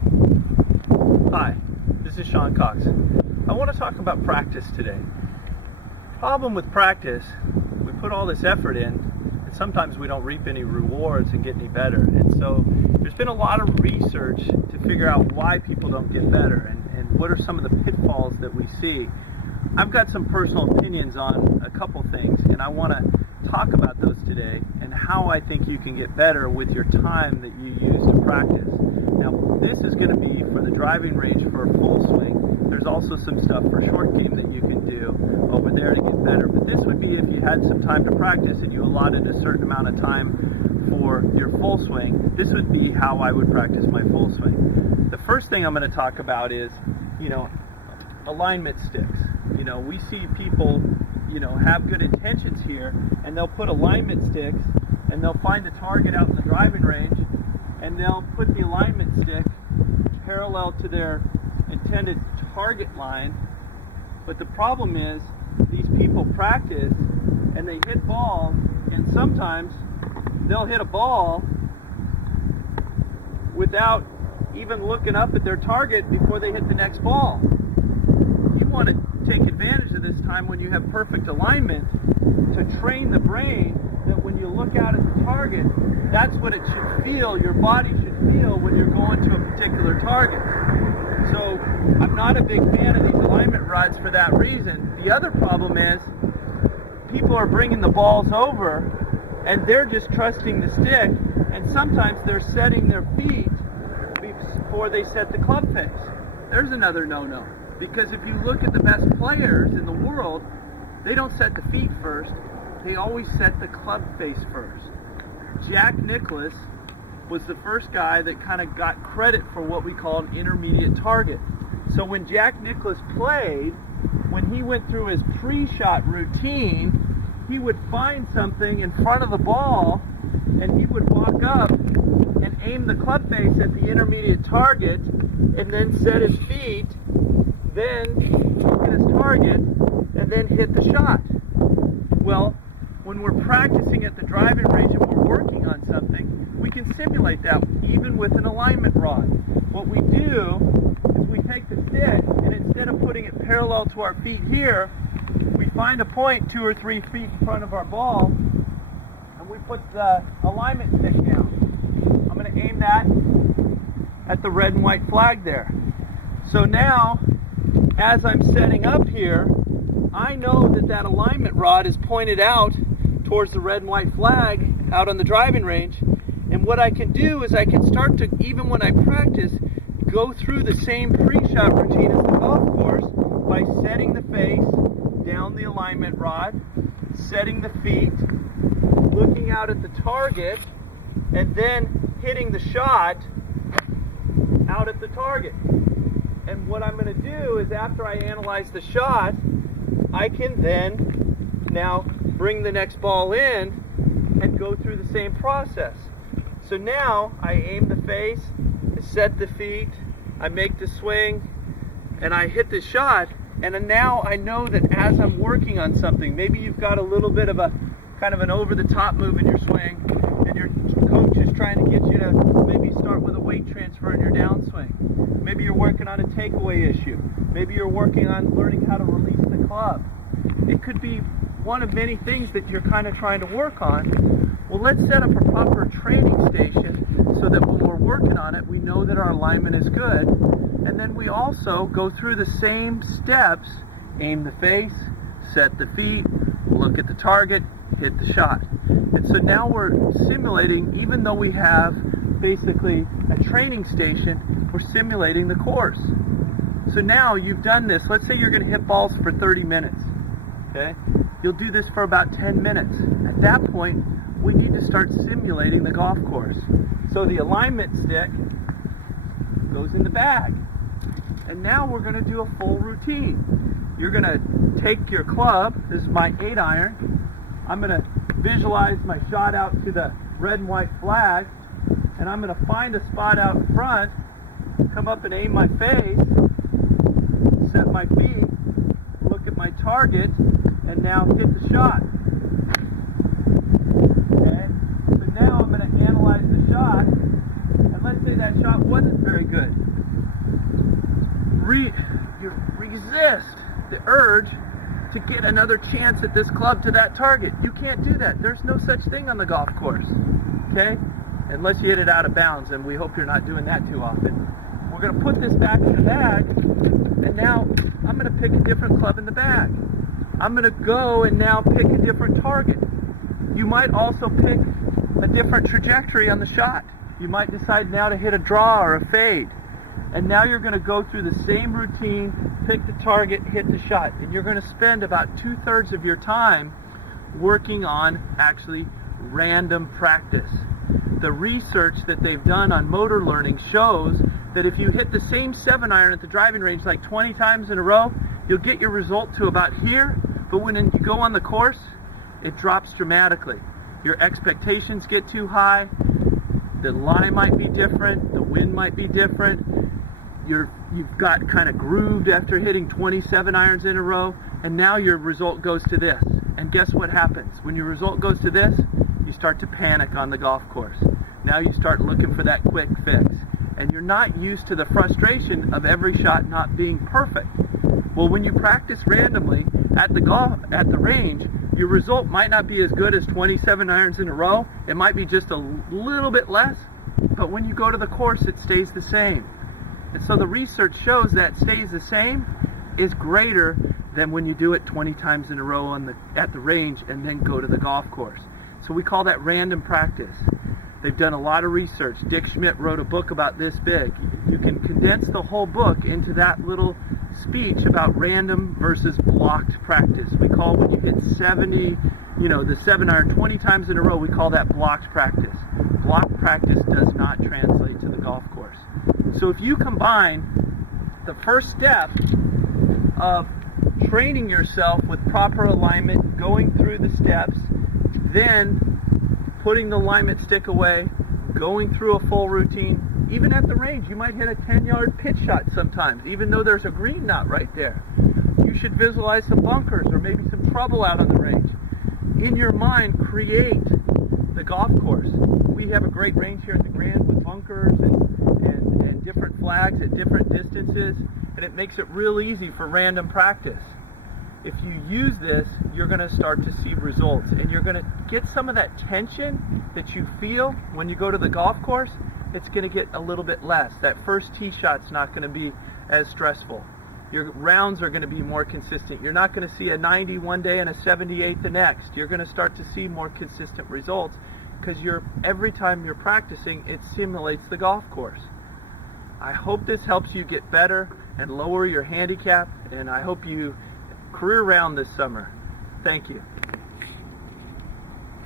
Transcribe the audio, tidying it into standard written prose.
Hi, this is Shawn Cox. I want to talk about practice today. Problem with practice, we put all this effort in, and sometimes we don't reap any rewards and get any better. And so there's been a lot of research to figure out why people don't get better and what are some of the pitfalls that we see. I've got some personal opinions on a couple things, and I want to talk about those today and how I think you can get better with your time that you use to practice. Now, this is going to be for the driving range for a full swing. There's also some stuff for short game that you can do over there to get better. But this would be if you had some time to practice and you allotted a certain amount of time for your full swing. This would be how I would practice my full swing. The first thing I'm going to talk about is, alignment sticks. We see people, have good intentions here, and they'll put alignment sticks, and they'll find a target out in the driving range, and they'll put the alignment stick parallel to their intended target line. But the problem is, these people practice, and they hit balls, and sometimes they'll hit a ball without even looking up at their target before they hit the next ball. You want to take advantage of this time when you have perfect alignment to train the brain that when you look out at the target, that's what it should feel, your body should feel when you're going to a particular target. So I'm not a big fan of these alignment rods for that reason. The other problem is people are bringing the balls over and they're just trusting the stick, and sometimes they're setting their feet before they set the club face. There's another no-no. Because if you look at the best players in the world, they don't set the feet first. They always set the club face first. Jack Nicklaus was the first guy that kind of got credit for what we call an intermediate target. So when Jack Nicklaus played, when he went through his pre-shot routine, he would find something in front of the ball, and he would walk up and aim the club face at the intermediate target, and then set his feet, then look at his target, and then hit the shot. Well, when we're practicing at the driving range and we're working on something, we can simulate that even with an alignment rod. What we do is we take the stick, and instead of putting it parallel to our feet here, we find a point 2 or 3 feet in front of our ball, and we put the alignment stick down. I'm going to aim that at the red and white flag there. So now, as I'm setting up here, I know that that alignment rod is pointed out towards the red and white flag out on the driving range. And what I can do is I can start to, even when I practice, go through the same pre-shot routine as the golf course by setting the face down the alignment rod, setting the feet, looking out at the target, and then hitting the shot out at the target. And what I'm going to do is, after I analyze the shot, I can then now bring the next ball in and go through the same process. So now I aim the face, I set the feet, I make the swing, and I hit the shot. And now I know that as I'm working on something, maybe you've got a little bit of a kind of an over-the-top move in your swing, and your coach is trying to get you to maybe start with a weight transfer in your downswing. Maybe you're working on a takeaway issue. Maybe you're working on learning how to release the club. It could be one of many things that you're kind of trying to work on. Well, let's set up a proper training station so that when we're working on it, we know that our alignment is good. And then we also go through the same steps: aim the face, set the feet, look at the target, hit the shot. And so now we're simulating, even though we have basically a training station, we're simulating the course. So now you've done this. Let's say you're going to hit balls for 30 minutes. Okay? You'll do this for about 10 minutes. At that point, we need to start simulating the golf course. So the alignment stick goes in the bag. And now we're going to do a full routine. You're going to take your club. This is my 8-iron. I'm going to visualize my shot out to the red and white flag, and I'm going to find a spot out in front, come up and aim my face, set my feet, look at my target, and now hit the shot. Okay? So now I'm going to analyze the shot, and let's say that shot wasn't very good. you resist the urge to get another chance at this club to that target. You can't do that. There's no such thing on the golf course, okay? Unless you hit it out of bounds, and we hope you're not doing that too often. We're going to put this back in the bag, and now I'm going to pick a different club in the bag. I'm going to go and now pick a different target. You might also pick a different trajectory on the shot. You might decide now to hit a draw or a fade. And now you're going to go through the same routine, pick the target, hit the shot. And you're going to spend about 2/3 of your time working on actually random practice. The research that they've done on motor learning shows that if you hit the same 7-iron at the driving range like 20 times in a row, you'll get your result to about here. But when you go on the course, it drops dramatically. Your expectations get too high. The lie might be different. The wind might be different. You've got kind of grooved after hitting 27 irons in a row, and now your result goes to this. And guess what happens? When your result goes to this, you start to panic on the golf course. Now you start looking for that quick fix. And you're not used to the frustration of every shot not being perfect. Well, when you practice randomly at the range, your result might not be as good as 27 irons in a row. It might be just a little bit less, but when you go to the course, it stays the same. And so the research shows that stays the same is greater than when you do it 20 times in a row at the range and then go to the golf course. So we call that random practice. They've done a lot of research. Dick Schmidt wrote a book about this big. You can condense the whole book into that little speech about random versus blocked practice. We call when you hit 70, the 7-iron 20 times in a row, we call that blocked practice. Blocked practice does not translate to the golf course. So if you combine the first step of training yourself with proper alignment, going through the steps, then putting the alignment stick away, going through a full routine, even at the range, you might hit a 10-yard pitch shot sometimes, even though there's a green knot right there. You should visualize some bunkers or maybe some trouble out on the range. In your mind, create the golf course. We have a great range here at the Grand with bunkers and different flags at different distances, and it makes it real easy for random practice. If you use this, you're going to start to see results, and you're going to get some of that tension that you feel when you go to the golf course. It's going to get a little bit less. That first tee shot's not going to be as stressful. Your rounds are going to be more consistent. You're not going to see a 90 one day and a 78 the next. You're going to start to see more consistent results because every time you're practicing, it simulates the golf course. I hope this helps you get better and lower your handicap, and I hope you career round this summer. Thank you.